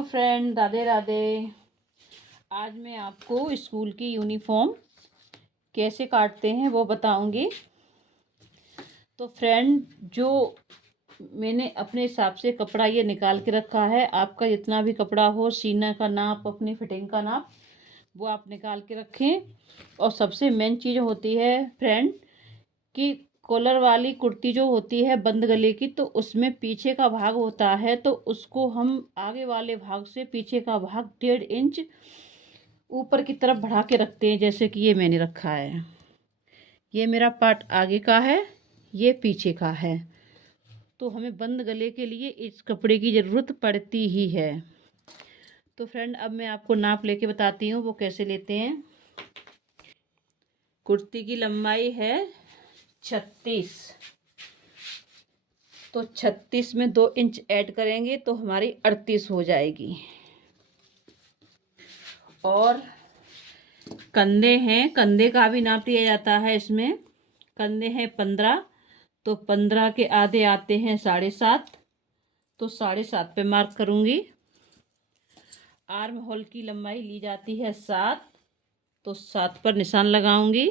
Hello friend, Radhe Radhe. आज मैं आपको स्कूल की यूनिफॉर्म कैसे काटते हैं वो बताऊंगी। तो फ्रेंड, जो मैंने अपने हिसाब से कपड़ा ये निकाल के रखा है, आपका जितना भी कपड़ा हो, सीना का नाप, अपनी फिटिंग का नाप, वो आप निकाल के रखें। और सबसे मेन चीज़ होती है फ्रेंड कि कॉलर वाली कुर्ती जो होती है बंद गले की, तो उसमें पीछे का भाग होता है, तो उसको हम आगे वाले भाग से पीछे का भाग 1.5 इंच ऊपर की तरफ बढ़ा के रखते हैं। जैसे कि ये मैंने रखा है, ये मेरा पार्ट आगे का है, ये पीछे का है। तो हमें बंद गले के लिए इस कपड़े की ज़रूरत पड़ती ही है। तो फ्रेंड, अब मैं आपको नाप लेके बताती हूँ वो कैसे लेते हैं। कुर्ती की लंबाई है 36, तो 36 में 2 इंच ऐड करेंगे तो हमारी 38 हो जाएगी। और कंधे हैं, कंधे का भी नाप दिया जाता है इसमें। कंधे हैं 15, तो 15 के आधे आते हैं 7.5, तो 7.5 पे मार्क करूँगी। आर्म होल की लंबाई ली जाती है 7, तो 7 पर निशान लगाऊंगी।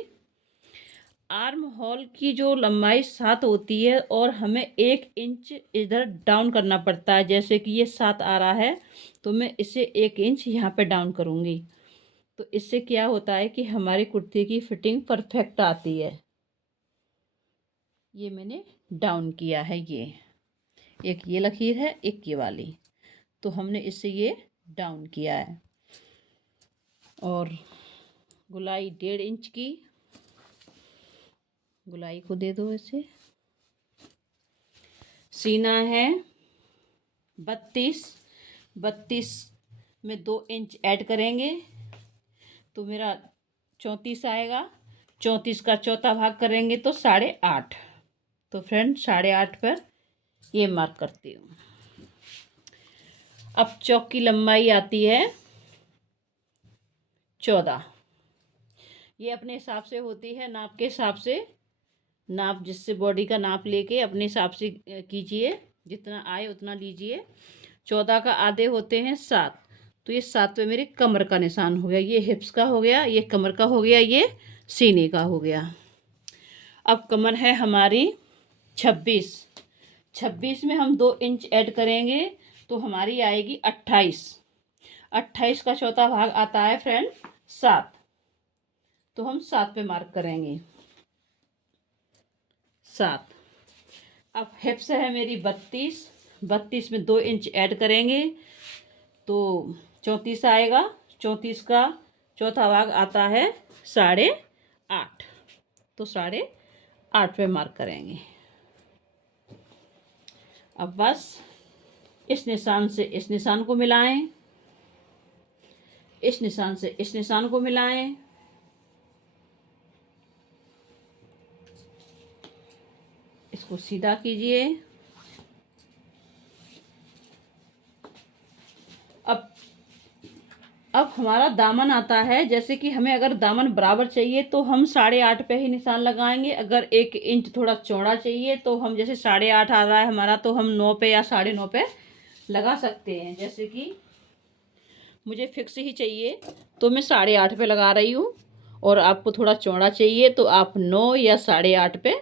आर्म होल की जो लंबाई 7 होती है और हमें 1 इंच इधर डाउन करना पड़ता है। जैसे कि ये 7 आ रहा है, तो मैं इसे 1 इंच यहाँ पे डाउन करूँगी। तो इससे क्या होता है कि हमारी कुर्ती की फिटिंग परफेक्ट आती है। ये मैंने डाउन किया है, ये एक ये लकीर है, एक ये वाली, तो हमने इससे ये डाउन किया है। और गुलाई 1.5 इंच की गुलाई को दे दो ऐसे। सीना है 32, 32 में 2 इंच ऐड करेंगे तो मेरा 34 आएगा। 34 का चौथा भाग करेंगे तो 8.5। तो फ्रेंड, 8.5 पर ये मार्क करती हूँ। अब चौक की लंबाई आती है 14। ये अपने हिसाब से होती है, नाप के हिसाब से। नाप जिससे बॉडी का नाप लेके अपने हिसाब से कीजिए, जितना आए उतना लीजिए। 14 का आधे होते हैं 7, तो ये 7 पे मेरे कमर का निशान हो गया। ये हिप्स का हो गया, ये कमर का हो गया, ये सीने का हो गया। अब कमर है हमारी 26। 26 में हम 2 इंच ऐड करेंगे तो हमारी आएगी 28। 28 का चौथा भाग आता है फ्रेंड 7, तो हम 7 पे मार्क करेंगे, 7। अब हिप्स है मेरी 32। 32 में 2 इंच ऐड करेंगे तो 34 आएगा। 34 का चौथा भाग आता है 8.5, तो 8.5 पे मार्क करेंगे। अब बस इस निशान से इस निशान को मिलाएं, इस निशान से इस निशान को मिलाएं। इसको सीधा कीजिए। अब हमारा दामन आता है। जैसे कि हमें अगर दामन बराबर चाहिए तो हम 8.5 पे ही निशान लगाएंगे। अगर 1 इंच थोड़ा चौड़ा चाहिए तो हम, जैसे 8.5 आ रहा है हमारा, तो हम 9 पे या 9.5 पे लगा सकते हैं। जैसे कि मुझे फिक्स ही चाहिए तो मैं 8.5 पे लगा रही हूँ, और आपको थोड़ा चौड़ा चाहिए तो आप 9 या 8.5 पे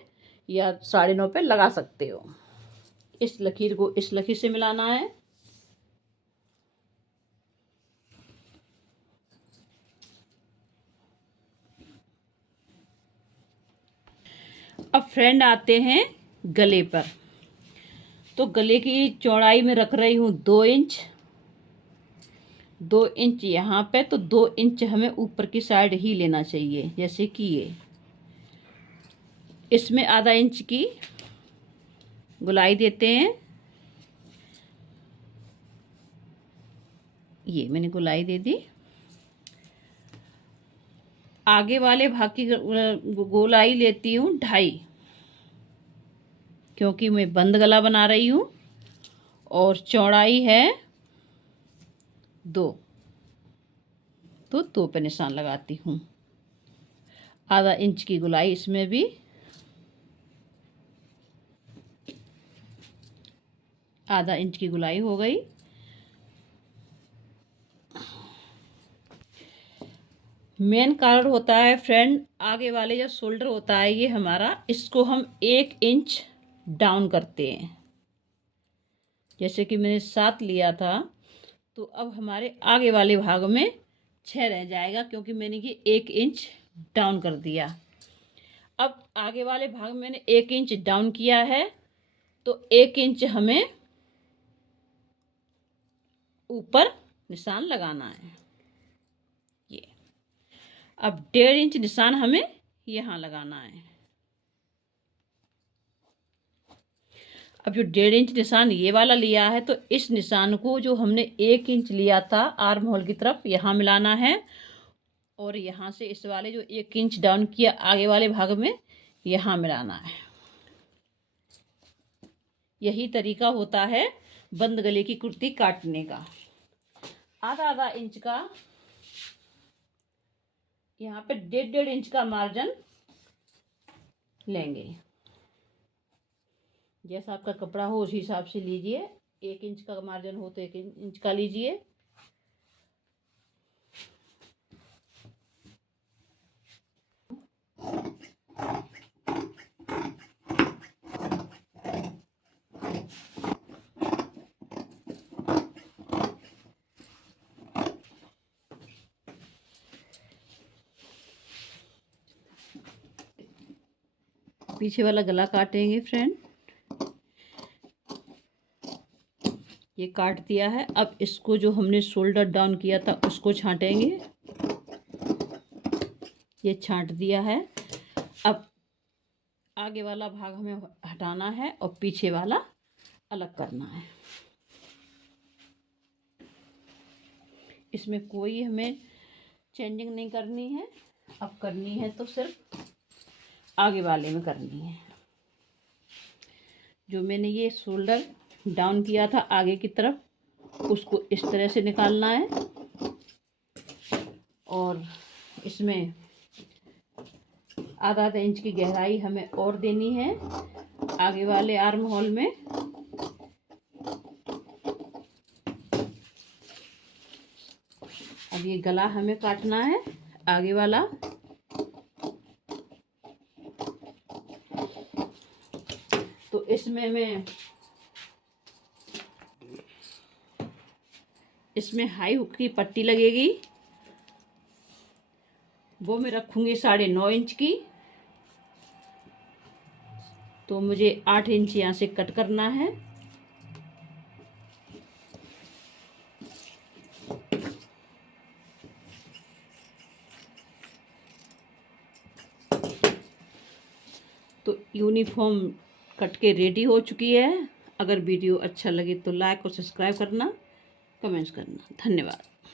या 9.5 पे लगा सकते हो। इस लकीर को इस लकीर से मिलाना है। अब फ्रेंड आते हैं गले पर। तो गले की चौड़ाई में रख रही हूँ 2 इंच। 2 इंच यहाँ पे, तो 2 इंच हमें ऊपर की साइड ही लेना चाहिए। जैसे कि ये, इसमें आधा इंच की गुलाई देते हैं। ये मैंने गुलाई दे दी। आगे वाले भाग की गोलाई लेती हूँ 2.5, क्योंकि मैं बंद गला बना रही हूँ। और चौड़ाई है 2, तो 2 पे निशान लगाती हूँ। आधा इंच की गुलाई इसमें भी, आधा इंच की गुलाई हो गई। मेन कारण होता है फ्रेंड, आगे वाले जो शोल्डर होता है ये हमारा, इसको हम 1 इंच डाउन करते हैं। जैसे कि मैंने 7 लिया था, तो अब हमारे आगे वाले भाग में 6 रह जाएगा, क्योंकि मैंने ये 1 इंच डाउन कर दिया। अब आगे वाले भाग में मैंने 1 इंच डाउन किया है, तो 1 इंच हमें ऊपर निशान लगाना है। ये अब 1.5 इंच निशान हमें यहाँ लगाना है। अब जो 1.5 इंच निशान ये वाला लिया है, तो इस निशान को जो हमने 1 इंच लिया था आर्म होल की तरफ, यहाँ मिलाना है, और यहाँ से इस वाले जो 1 इंच डाउन किया आगे वाले भाग में, यहाँ मिलाना है। यही तरीका होता है बंद गले की कुर्ती काटने का। आधा आधा इंच का यहाँ पे 1.5 इंच का मार्जिन लेंगे। जैसा आपका कपड़ा हो उस हिसाब से लीजिए। 1 इंच का मार्जिन हो तो 1 इंच का लीजिए। पीछे वाला गला काटेंगे फ्रेंड। ये काट दिया है। अब इसको जो हमने शोल्डर डाउन किया था उसको छांटेंगे। ये छांट दिया है। अब आगे वाला भाग हमें हटाना है और पीछे वाला अलग करना है। इसमें कोई हमें चेंजिंग नहीं करनी है। अब करनी है तो सिर्फ आगे वाले में करनी है। जो मैंने ये शोल्डर डाउन किया था आगे की तरफ, उसको इस तरह से निकालना है, और इसमें आधा आधा इंच की गहराई हमें और देनी है आगे वाले आर्म होल में। अब ये गला हमें काटना है आगे वाला। तो इसमें हाई हुक की पट्टी लगेगी, वो मैं रखूँगी 9.5 इंच की। तो मुझे 8 इंच यहाँ से कट करना है। तो यूनिफॉर्म कट के रेडी हो चुकी है। अगर वीडियो अच्छा लगे तो लाइक और सब्सक्राइब करना, कमेंट्स करना। धन्यवाद।